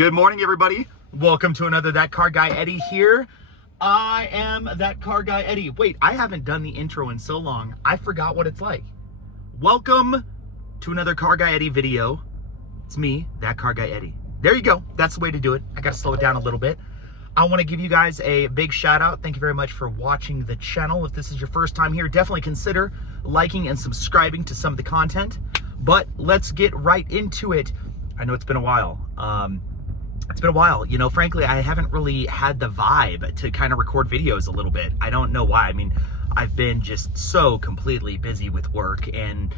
Good morning, everybody. Welcome to another That Car Guy Eddie here. I am That Car Guy Eddie. Wait, I haven't done the intro in so long, I forgot what it's like. Welcome to another Car Guy Eddie video. It's me, That Car Guy Eddie. There you go. That's the way to do it. I got to slow it down a little bit. I want to give you guys a big shout out. Thank you very much for watching the channel. If this is your first time here, definitely consider liking and subscribing to some of the content. But let's get right into it. I know it's been a while. You know, frankly, I haven't really had the vibe to kind of record videos a little bit. I don't know why. I mean, I've been just so completely busy with work and,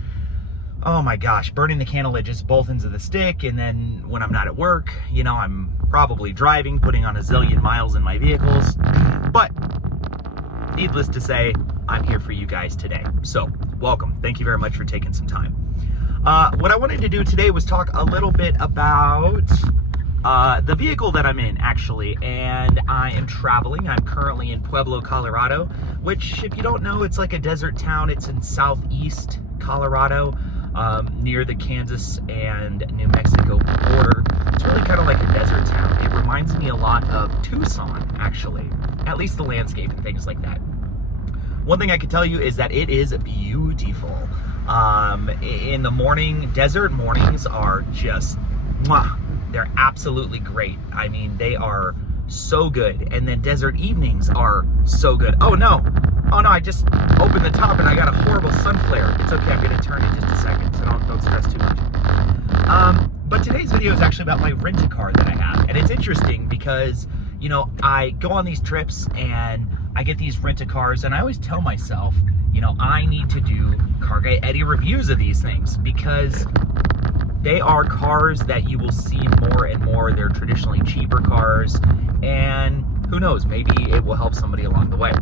oh my gosh, burning the candle at just both ends of the stick. And then when I'm not at work, you know, I'm probably driving, putting on a zillion miles in my vehicles. But needless to say, I'm here for you guys today. So welcome. Thank you very much for taking some time. What I wanted to do today was talk a little bit about the vehicle that I'm in, actually, and I am traveling. I'm currently in Pueblo, Colorado, which, if you don't know, it's like a desert town. It's in southeast Colorado, near the Kansas and New Mexico border. It's really kind of like a desert town. It reminds me a lot of Tucson, actually, at least the landscape and things like that. One thing I can tell you is that it is beautiful. In the morning, desert mornings are just, mwah, they're absolutely great. I mean, they are so good. And then desert evenings are so good. Oh no, I just opened the top and I got a horrible sun flare. It's okay, I'm gonna turn in just a second, so don't stress too much. But today's video is actually about my rent-a-car that I have. And it's interesting because, you know, I go on these trips and I get these rent-a-cars and I always tell myself, you know, I need to do Car Guy Eddie reviews of these things because they are cars that you will see more and more. They're traditionally cheaper cars, and who knows, maybe it will help somebody along the way.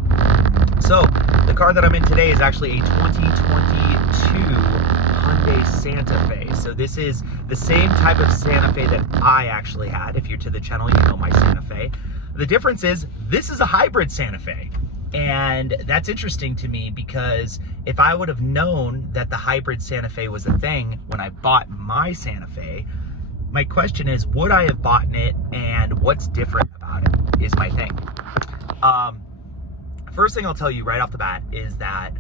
So the car that I'm in today is actually a 2022 Hyundai Santa Fe. So this is the same type of Santa Fe that I actually had. If you're to the channel, you know my Santa Fe. The difference is this is a hybrid Santa Fe. And that's interesting to me because if I would have known that the hybrid Santa Fe was a thing when I bought my Santa Fe, my question is, would I have bought it, and what's different about it is my thing. First thing I'll tell you right off the bat is that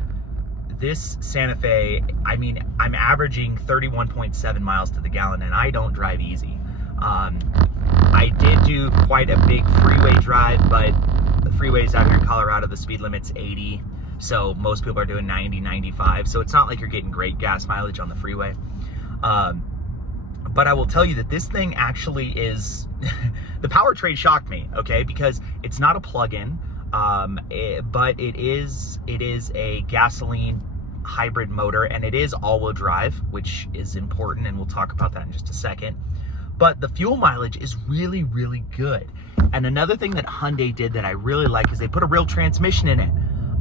this Santa Fe, I mean, I'm averaging 31.7 miles to the gallon, and I don't drive easy. I did do quite a big freeway drive, but the freeways out here in Colorado, the speed limit's 80, so most people are doing 90, 95, so it's not like you're getting great gas mileage on the freeway. But I will tell you that this thing actually is, the powertrain shocked me, okay, because it's not a plug-in, but it is a gasoline hybrid motor, and it is all-wheel drive, which is important, and we'll talk about that in just a second. But the fuel mileage is really, really good. And another thing that Hyundai did that I really like is they put a real transmission in it.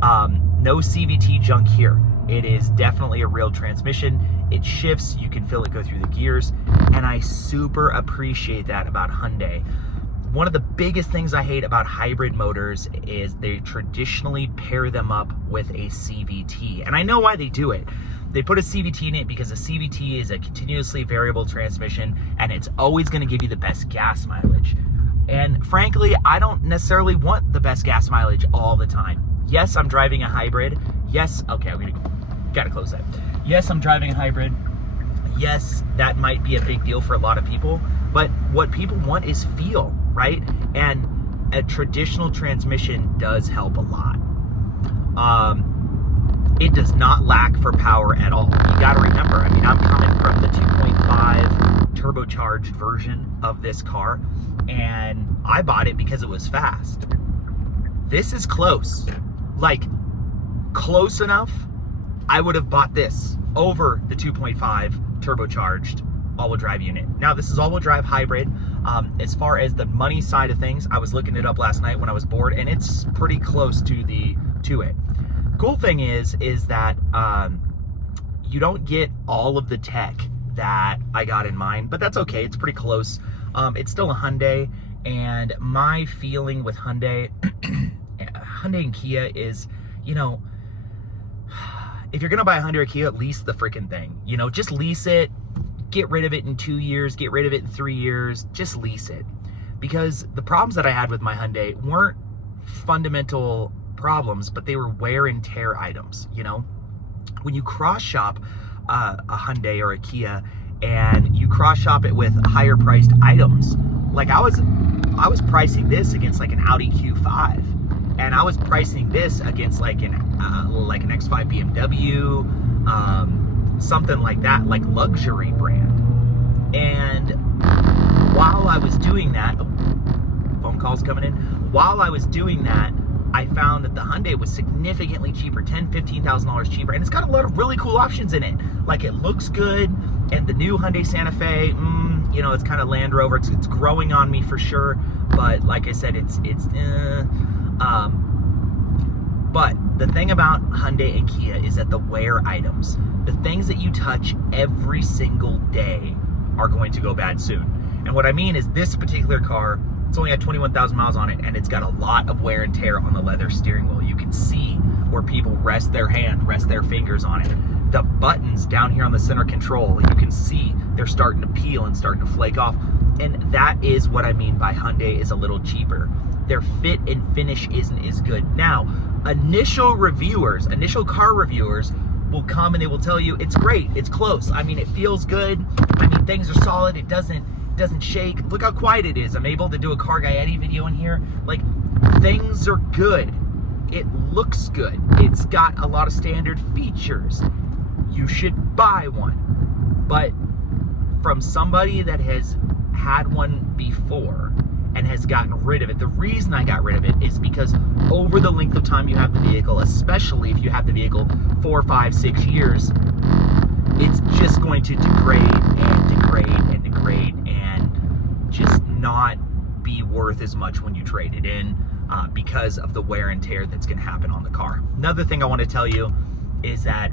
No CVT junk here. It is definitely a real transmission. It shifts, you can feel it go through the gears, and I super appreciate that about Hyundai. One of the biggest things I hate about hybrid motors is they traditionally pair them up with a CVT. And I know why they do it. They put a CVT in it because a CVT is a continuously variable transmission, and it's always going to give you the best gas mileage. And frankly, I don't necessarily want the best gas mileage all the time. Yes, I'm driving a hybrid. Yes, okay, gotta close that. Yes, I'm driving a hybrid. Yes, that might be a big deal for a lot of people, but what people want is feel, right? And a traditional transmission does help a lot. It does not lack for power at all. You gotta remember, I mean, I'm coming from the 2.5 turbocharged version of this car, and I bought it because it was fast. This is close, like close enough. I would have bought this over the 2.5 turbocharged all-wheel drive unit. Now, this is all-wheel drive hybrid. As far as the money side of things, I was looking it up last night when I was bored, and it's pretty close to it. Cool thing is that you don't get all of the tech that I got in mind, but that's okay. It's pretty close. It's still a Hyundai, and my feeling with Hyundai and Kia is, you know, if you're gonna buy a Hyundai or Kia, lease the freaking thing. You know, just lease it, get rid of it in 2 years, get rid of it in 3 years, just lease it. Because the problems that I had with my Hyundai weren't fundamental problems, but they were wear and tear items, you know? When you cross shop a Hyundai or a Kia and you cross shop it with higher priced items, like I was pricing this against like an Audi Q5, and I was pricing this against like an X5 BMW, something like that, like luxury brand. And while I was doing that, phone calls coming in. While I was doing that, I found that the Hyundai was significantly cheaper, $10,000, $15,000 cheaper, and it's got a lot of really cool options in it. Like, it looks good, and the new Hyundai Santa Fe, you know, it's kind of Land Rover. It's growing on me for sure, but like I said, but the thing about Hyundai and Kia is that the wear items, the things that you touch every single day, are going to go bad soon. And what I mean is, this particular car, it's only got 21,000 miles on it, and it's got a lot of wear and tear on the leather steering wheel. You can see where people rest their fingers on it. The buttons down here on the center control, you can see they're starting to peel and starting to flake off. And that is what I mean by Hyundai is a little cheaper. Their fit and finish isn't as good. Now, initial car reviewers will come and they will tell you it's great, it's close. I mean, it feels good. I mean, things are solid. It doesn't shake. Look how quiet it is. I'm able to do a Car Guy Eddie video in here. Like, things are good. It looks good. It's got a lot of standard features. You should buy one. But from somebody that has had one before and has gotten rid of it, the reason I got rid of it is because over the length of time you have the vehicle, especially if you have the vehicle 4, 5, 6 years, it's just going to degrade and just not be worth as much when you trade it in, because of the wear and tear that's going to happen on the car. Another thing I want to tell you is that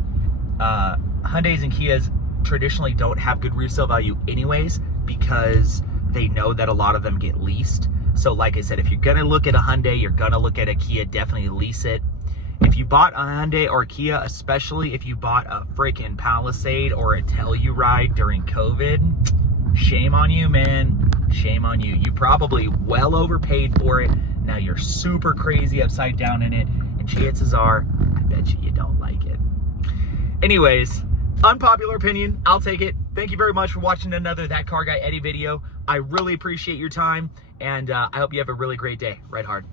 Hyundais and Kias traditionally don't have good resale value anyways, because they know that a lot of them get leased. So like I said, if you're going to look at a Hyundai, you're going to look at a Kia, definitely lease it. If you bought a Hyundai or a Kia, especially if you bought a freaking Palisade or a Telluride during COVID, shame on you, man. Shame on you. You probably well overpaid for it. Now you're super crazy upside down in it, and chances are, I bet you don't like it. Anyways, unpopular opinion, I'll take it. Thank you very much for watching another That Car Guy Eddie video. I really appreciate your time, and I hope you have a really great day. Ride hard.